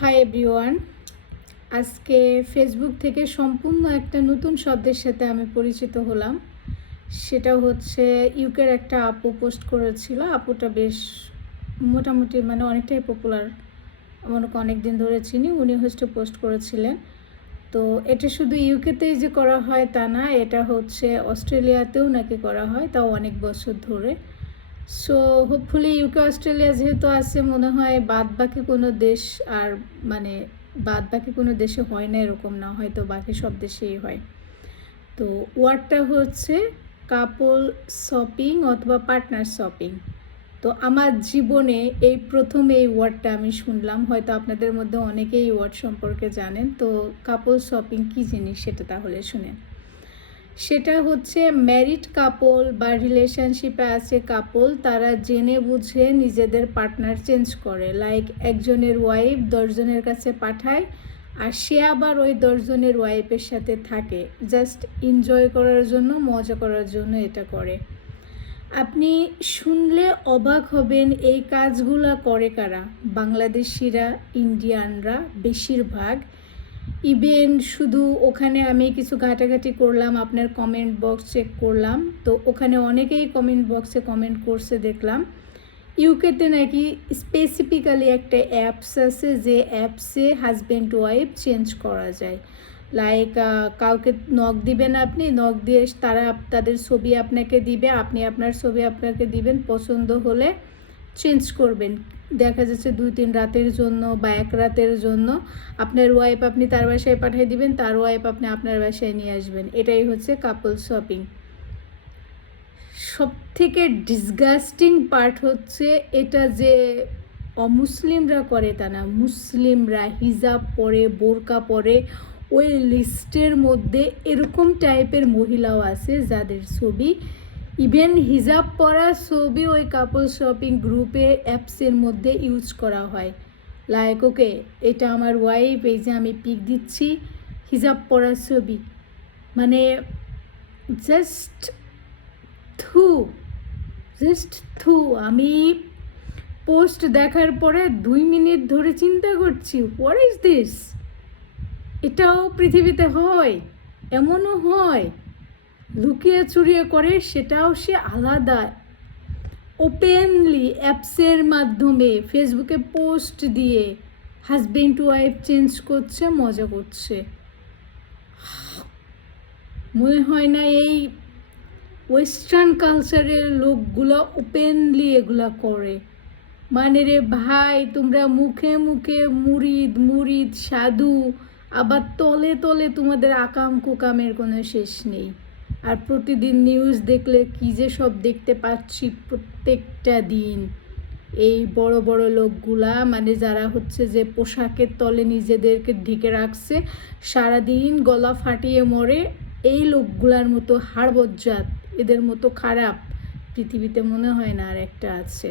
Hi everyone, আজকে Facebook থেকে সম্পূর্ণ একটা নতুন শব্দের সাথে আমি পরিচিত হলাম। সেটা হচ্ছে ইউকের একটা আপু পোস্ট করেছিল। আপুটা বেশ মোটামুটি অনেকটাই পপুলার, আমাকে অনেক দিন ধরে চিনি। উনি পোস্ট করেছিলেন। তো এটা শুধু ইউকেতেই যে করা হয় তা না, এটা হচ্ছে অস্ট্রেলিয়াতেও নাকি করা হয়, তাও অনেক বছর ধরে। সো হোপফুলি ইউকে অস্ট্রেলিয়া যেহেতু আছে, মনে হয় বাকি কোনো দেশ আর বাকি কোনো দেশে হয় না এরকম না, হয়তো বাকি সব দেশেই হয়। তো ওয়ার্ডটা হচ্ছে কাপল শপিং অথবা পার্টনার শপিং। তো আমার জীবনে এই প্রথম এই ওয়ার্ডটা আমি শুনলাম। হয়তো আপনাদের মধ্যে অনেকেই এই ওয়ার্ড সম্পর্কে জানেন। তো কাপল শপিং কী জিনিস সেটা তাহলে শুনেন। সেটা হচ্ছে ম্যারিড কাপল বা রিলেশনশিপে আছে কাপল, তারা জেনে বুঝে নিজেদের পার্টনার চেঞ্জ করে। লাইক একজনের ওয়াইফ 10 জনের কাছে পাঠায়, আর সে আবার ওই 10 জনের ওয়াইফের সাথে থাকে, জাস্ট এনজয় করার জন্য, মজা করার জন্য এটা করে। আপনি শুনলে অবাক হবেন এই কাজগুলো করে কারা। বাংলাদেশিরা, ইন্ডিয়ানরা বেশিরভাগ। ইভেন শুধু ওখানে আমি কিছু ঘাটাঘাটি করলাম, আপনার কমেন্ট বক্স চেক করলাম, তো ওখানে অনেকেই কমেন্ট বক্সে কমেন্ট করছে দেখলাম। ইউকেতে নাকি স্পেসিফিক্যালি একটা অ্যাপস আছে, যে অ্যাপসে হাজব্যান্ড ওয়াইফ চেঞ্জ করা যায়। লাইক কাউকে নক দিবেন, আপনি নক দিয়ে তারা তাদের ছবি আপনাকে দিবে, আপনি আপনার ছবি আপনাকে দিবেন, পছন্দ হলে চেঞ্জ করবেন। দেখা যাচ্ছে 2-3 রাতের জন্য বা 1 রাতের জন্য আপনার ওয়াইফ আপনি তার বাসায় পাঠিয়ে দিবেন, তার ওয়াইফ আপনি আপনার বাসায় নিয়ে আসবেন। এটাই হচ্ছে কাপল শপিং। সবথেকে ডিসগাস্টিং পার্ট হচ্ছে এটা যে অমুসলিমরা করে তা না, মুসলিমরা হিজাব পরে, বোরকা পরে, ওই লিস্টের মধ্যে এরকম টাইপের মহিলাও আছে যাদের ছবি, ইভেন হিজাব পরা ছবি ওই কাপল শপিং গ্রুপে অ্যাপসের মধ্যে ইউজ করা হয়। লাইক ওকে, এটা আমার ওয়াইফ, এই যে আমি পিক দিচ্ছি, হিজাব পরা ছবি। জাস্ট থু। আমি পোস্ট দেখার পরে 2 মিনিট ধরে চিন্তা করছি, হোয়াট ইজ দিস? এটাও পৃথিবীতে হয়? এমনও হয়? লুকিয়ে চুরিয়ে করে, সেটাও সে আলাদা, ওপেনলি অ্যাপসের মাধ্যমে ফেসবুকে পোস্ট দিয়ে হাজব্যান্ড ওয়াইফ চেঞ্জ করছে, মজা করছে। মনে হয় না এই ওয়েস্টার্ন কালচারের লোকগুলো ওপেনলি এগুলা করে। রে ভাই, তোমরা মুখে মুখে মুরিদ সাধু, আবার তলে তলে তোমাদের আকাম কুকামের কোনো শেষ নেই। আর প্রতিদিন নিউজ দেখলে কী যে সব দেখতে পাচ্ছি প্রত্যেকটা দিন। এই বড় বড় লোকগুলা, যারা হচ্ছে যে পোশাকের তলে নিজেদেরকে ঢেকে রাখছে, সারাদিন গলা ফাটিয়ে মরে, এই লোকগুলার মতো হাড়বজ্জাত, এদের মতো খারাপ পৃথিবীতে মনে হয় না আর একটা আছে।